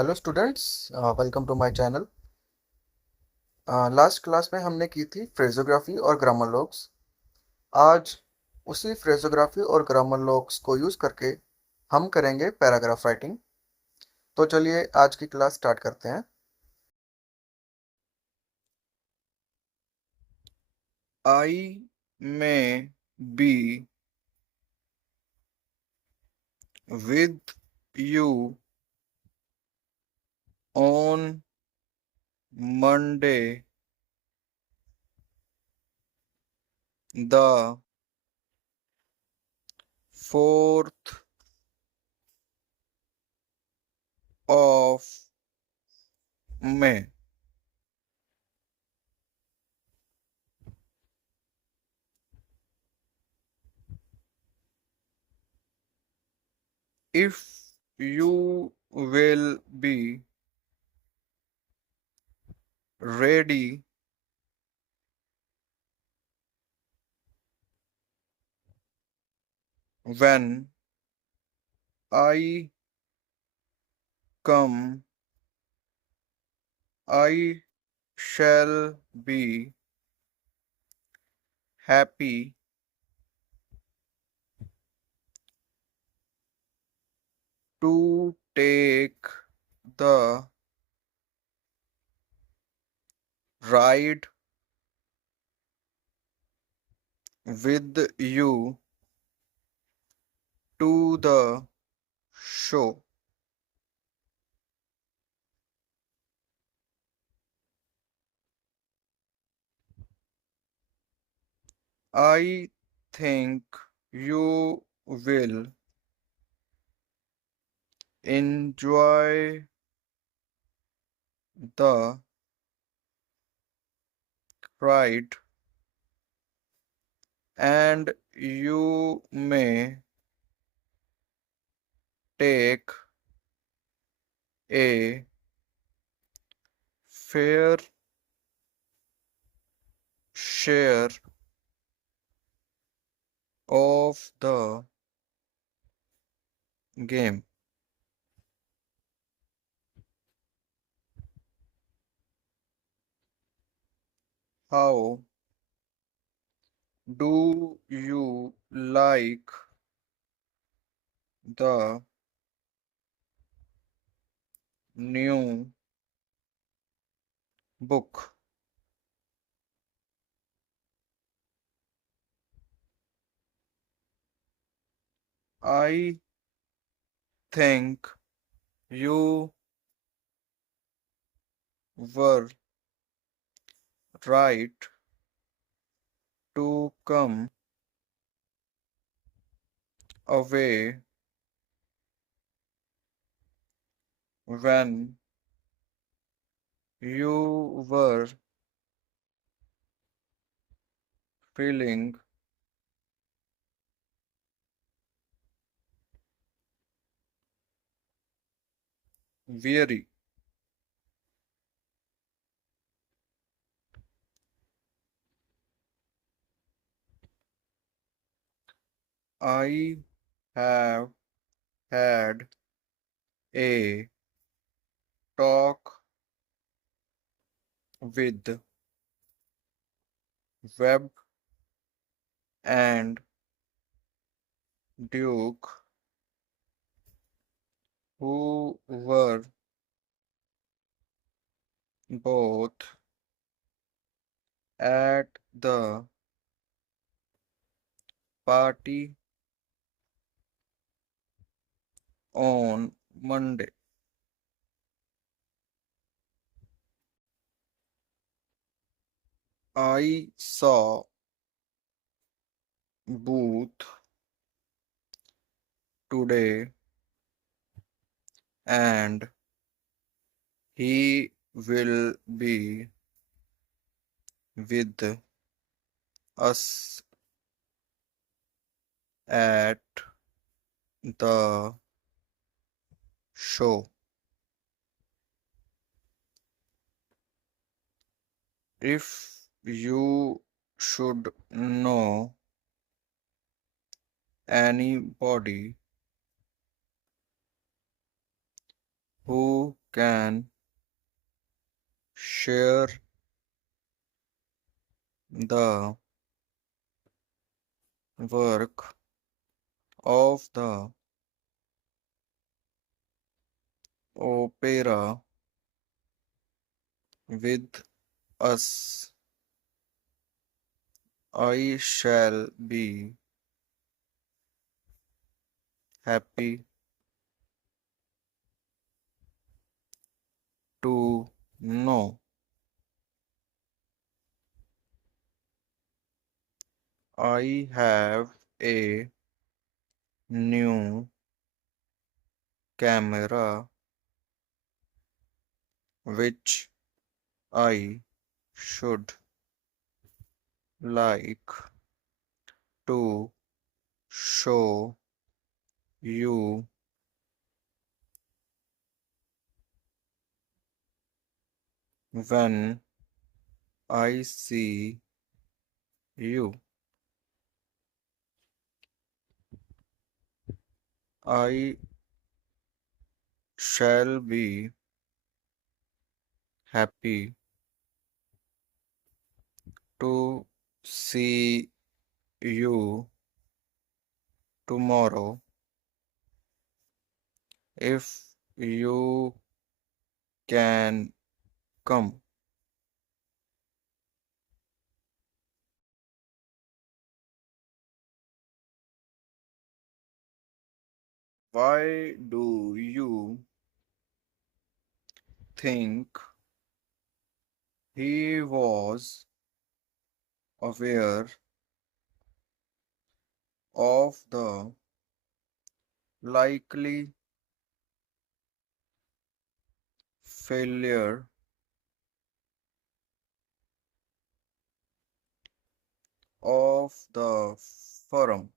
Hello students, welcome to my channel. Last class में हमने की थी फ्रेजोग्राफी और ग्रामर लॉग्स। आज उसी फ्रेजोग्राफी और ग्रामर लॉग्स को यूज़ करके हम करेंगे पैराग्राफ राइटिंग। तो चलिए आज की क्लास स्टार्ट करते हैं। आई में be with you on Monday the 4th of May. If you will be ready when I come, I shall be happy to take the ride with you to the show. I think you will enjoy the ride and you may take a fair share of the game. How do you like the new book? I think you were right to come away when you were feeling weary. I have had a talk with Webb and Duke, who were both at the party on Monday. I saw Booth today and he will be with us at the show. If you should know anybody who can share the work of the opera with us. I shall be happy to know I have a new camera which I should like to show you when I see you. I shall be happy to see you tomorrow if you can come. Why do you think he was aware of the likely failure of the firm?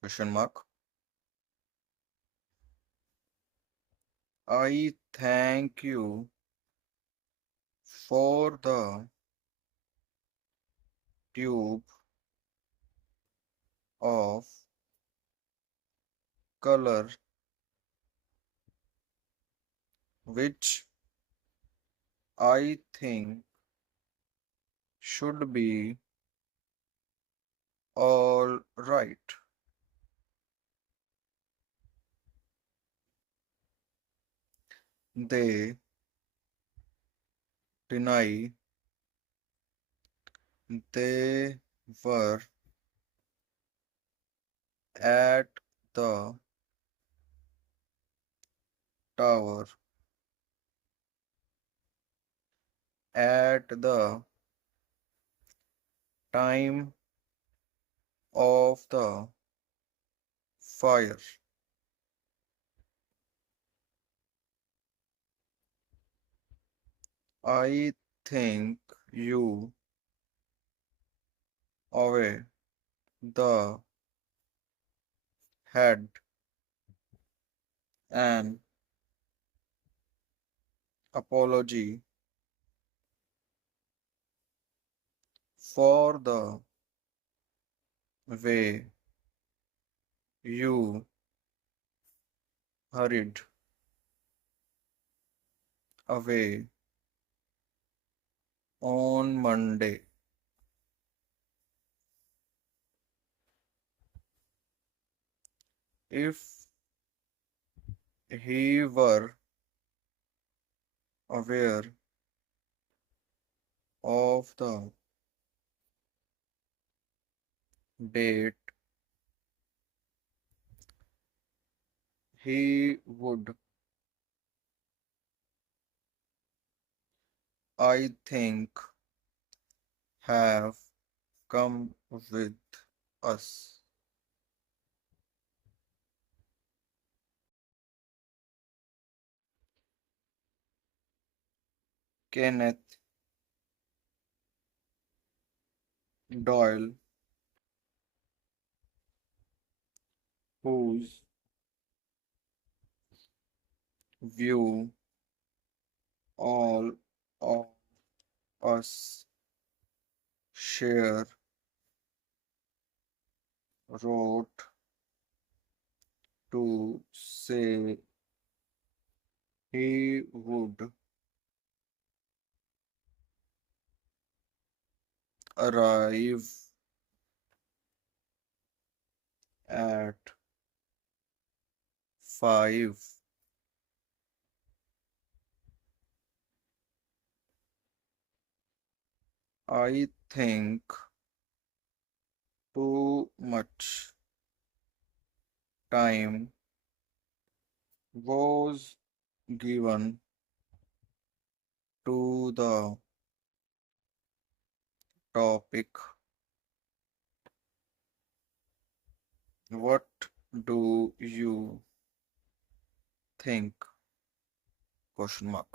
Question mark. I thank you for the tube of color which I think should be all right. They deny they were at the tower at the time of the fire. I think you away the had an apology for the way you hurried away on Monday. If he were aware of the date, he would, I think, have come with us. Kenneth Doyle, whose view all of us share, wrote to say he would arrive at 5. I think too much time was given to the topic. What do you think? Question mark.